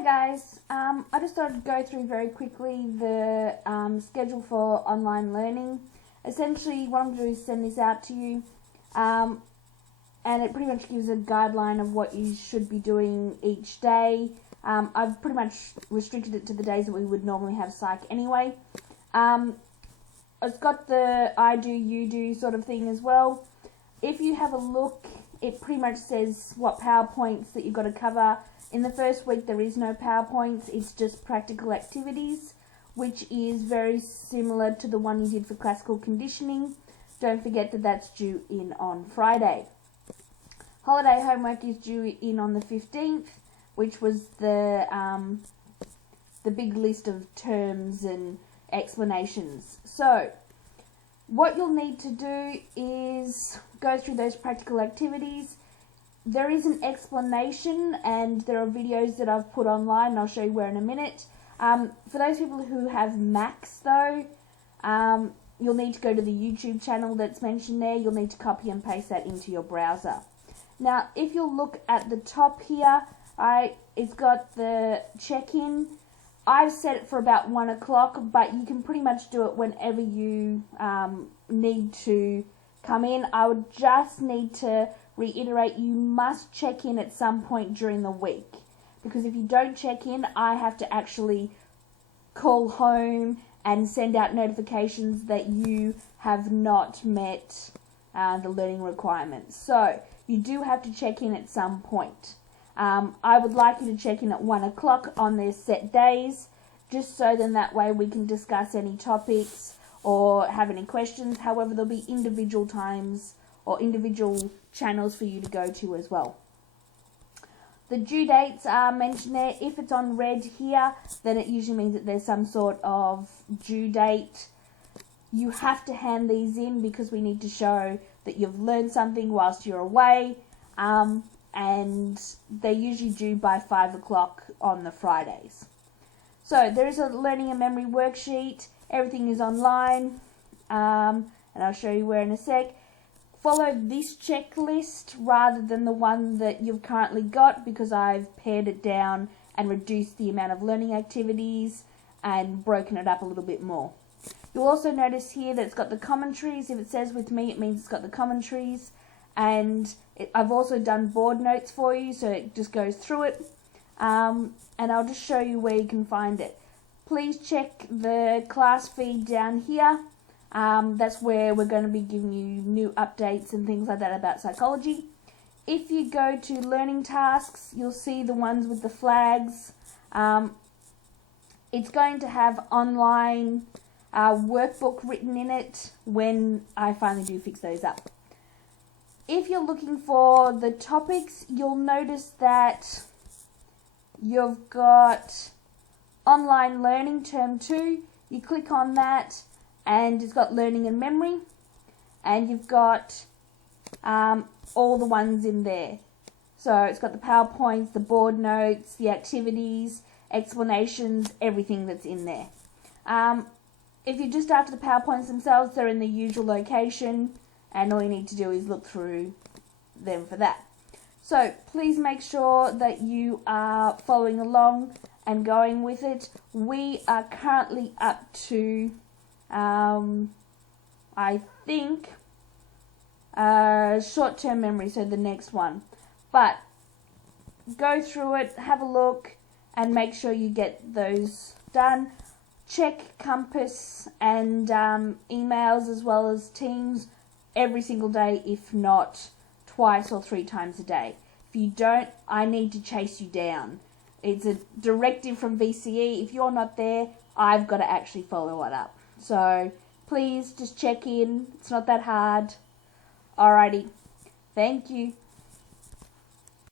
Hi guys, I just thought I'd go through very quickly the schedule for online learning. Essentially what I'm going to do is send this out to you and it pretty much gives a guideline of what you should be doing each day. I've pretty much restricted it to the days that we would normally have psych anyway. It's got the I do, you do sort of thing as well. If you have a look, it pretty much says what PowerPoints that you've got to cover. In the first week there is no PowerPoints, it's just practical activities, which is very similar to the one you did for classical conditioning. Don't forget that that's due in on Friday. Holiday homework is due in on the 15th, which was the big list of terms and explanations. So what you'll need to do is go through those practical activities. There is an explanation and there are videos that I've put online, and I'll show you where in a minute. For those people who have Macs though, you'll need to go to the YouTube channel that's mentioned there. You'll need to copy and paste that into your browser. Now if you'll look at the top here, it's got the check-in. I've set it for about 1 o'clock, but you can pretty much do it whenever you need to come in. I would just need to reiterate, you must check in at some point during the week, because if you don't check in, I have to actually call home and send out notifications that you have not met the learning requirements. So you do have to check in at some point. I would like you to check in at 1 o'clock on their set days, just so then that way we can discuss any topics or have any questions. However, there'll be individual times or individual channels for you to go to as well. The due dates are mentioned there. If it's on red here, then it usually means that there's some sort of due date. You have to hand these in because we need to show that you've learned something whilst you're away, and they're usually due by 5 o'clock on the Fridays. So there is a learning and memory worksheet. Everything is online, and I'll show you where in a sec. Follow this checklist rather than the one that you've currently got, because I've pared it down and reduced the amount of learning activities and broken it up a little bit more. You'll also notice here that it's got the commentaries. If it says with me, it means it's got the commentaries. And I've also done board notes for you, so it just goes through it. And I'll just show you where you can find it. Please check the class feed down here. That's where we're going to be giving you new updates and things like that about psychology. If you go to learning tasks, you'll see the ones with the flags. It's going to have online workbook written in it when I finally do fix those up. If you're looking for the topics, you'll notice that you've got online learning term 2. You click on that and it's got learning and memory, and you've got all the ones in there. So it's got the PowerPoints, the board notes, the activities, explanations, everything that's in there. If you're just after the PowerPoints themselves, they're in the usual location, and all you need to do is look through them for that. So please make sure that you are following along and going with it. We are currently up to I think short-term memory, so the next one. But go through it, have a look, and make sure you get those done. Check Compass and emails as well as Teams every single day, if not twice or 3 times a day. If you don't, I need to chase you down. It's a directive from VCE. If you're not there, I've got to actually follow it up. So please just check in. It's not that hard. Alrighty. Thank you.